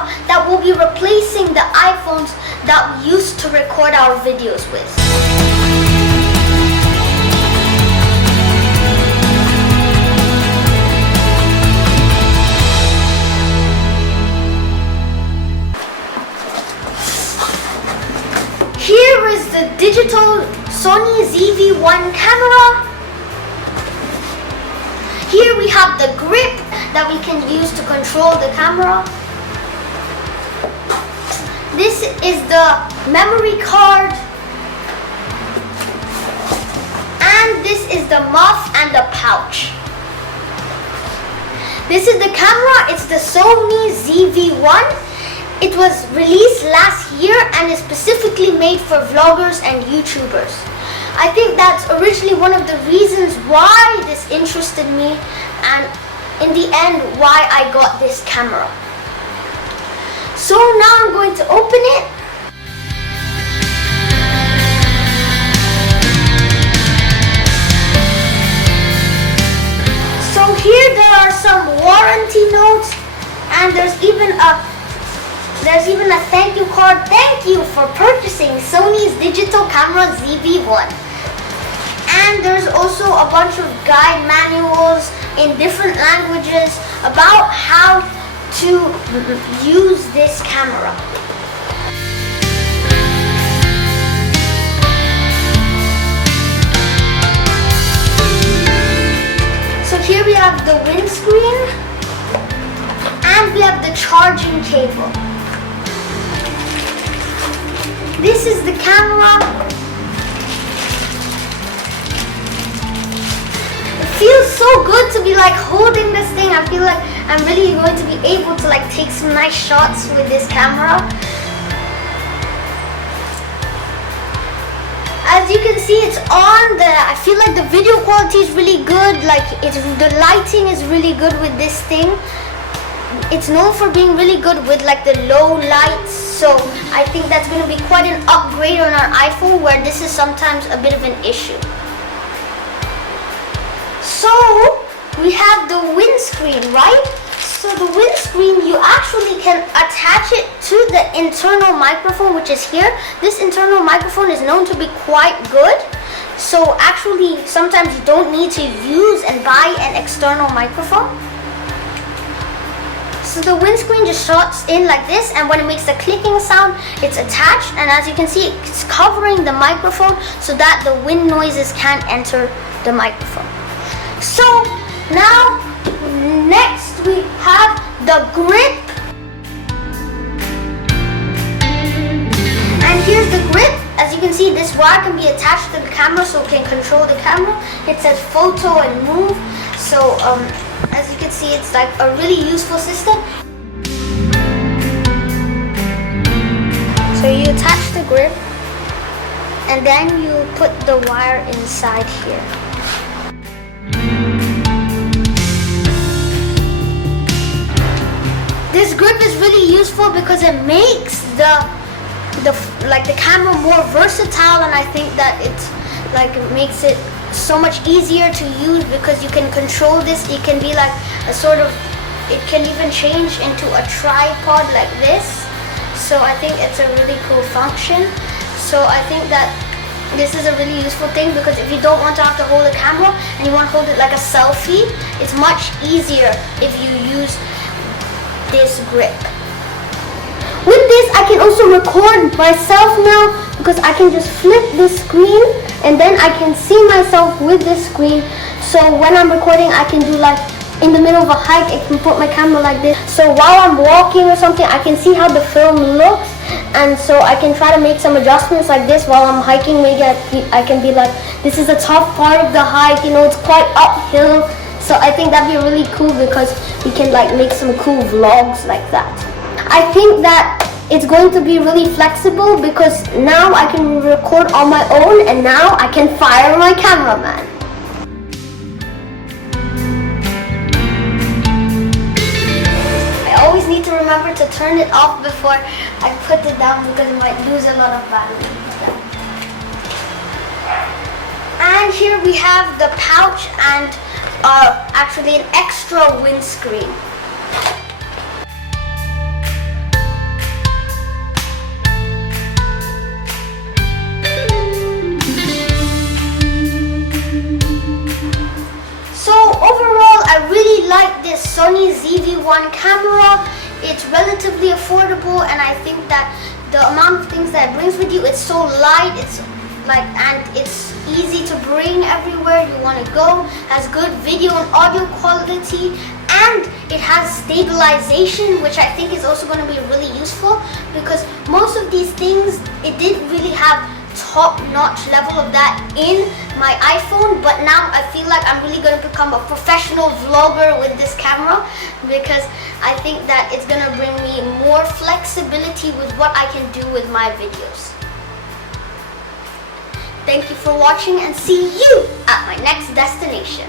camera that will be replacing the iPhones that we used to record our videos with. Here is the digital Sony ZV1 camera. Here we have the grip that we can use to control the camera. This is the memory card. And this is the muff and the pouch. This is the camera. It's the Sony ZV1. It was released last year and is specifically made for vloggers and YouTubers. I think that's originally one of the reasons why this interested me, and in the end why I got this camera. So now I'm going to open it. So here there are some warranty notes, and there's even a thank you card. Thank you for purchasing Sony's digital camera ZV1. And there's also a bunch of guide manuals in different languages about how to use this camera. So here we have the windscreen and we have the charging cable. This is the camera. It feels so good to be like holding this thing. I feel like I'm really going to be able to like take some nice shots with this camera. As you can see, it's on there. I feel like the video quality is really good. Like the lighting is really good with this thing. It's known for being really good with like the low lights, so I think that's going to be quite an upgrade on our iPhone, where this is sometimes a bit of an issue. So we have the windscreen, right? So the windscreen, you actually can attach it to the internal microphone, which is here. This internal microphone is known to be quite good. So actually sometimes you don't need to use and buy an external microphone. So the windscreen just shots in like this, and when it makes the clicking sound, it's attached, and as you can see, it's covering the microphone so that the wind noises can't enter the microphone. So now, next we have the grip. And here's the grip. As you can see, this wire can be attached to the camera so it can control the camera. It says photo and move. So as you can see, it's like a really useful system. So you attach the grip and then you put the wire inside here. This grip is really useful because it makes the camera more versatile, and I think that it makes it so much easier to use because you can control this. It can be like a sort of, it can even change into a tripod like this. So I think it's a really cool function. So I think that this is a really useful thing, because if you don't want to have to hold a camera and you want to hold it like a selfie, it's much easier if you use this grip. With this, I can also record myself now, because I can just flip this screen and then I can see myself with this screen. So when I'm recording, I can do like in the middle of a hike, I can put my camera like this. So while I'm walking or something, I can see how the film looks, and so I can try to make some adjustments like this while I'm hiking. Maybe I can be like, this is a tough part of the hike, you know, it's quite uphill. So I think that'd be really cool, because we can like make some cool vlogs like that. I think that it's going to be really flexible, because now I can record on my own, and now I can fire my cameraman. I always need to remember to turn it off before I put it down, because it might lose a lot of battery. And here we have the pouch and actually an extra windscreen. ZV1 camera. It's relatively affordable, and I think that the amount of things that it brings with you, it's so light, and it's easy to bring everywhere you want to go, has good video and audio quality, and it has stabilization, which I think is also going to be really useful, because most of these things, it didn't really have top-notch level of that in my iPhone, but now I feel like I'm really going to become a professional vlogger with this camera, because I think that it's going to bring me more flexibility with what I can do with my videos. Thank you for watching, and see you at my next destination.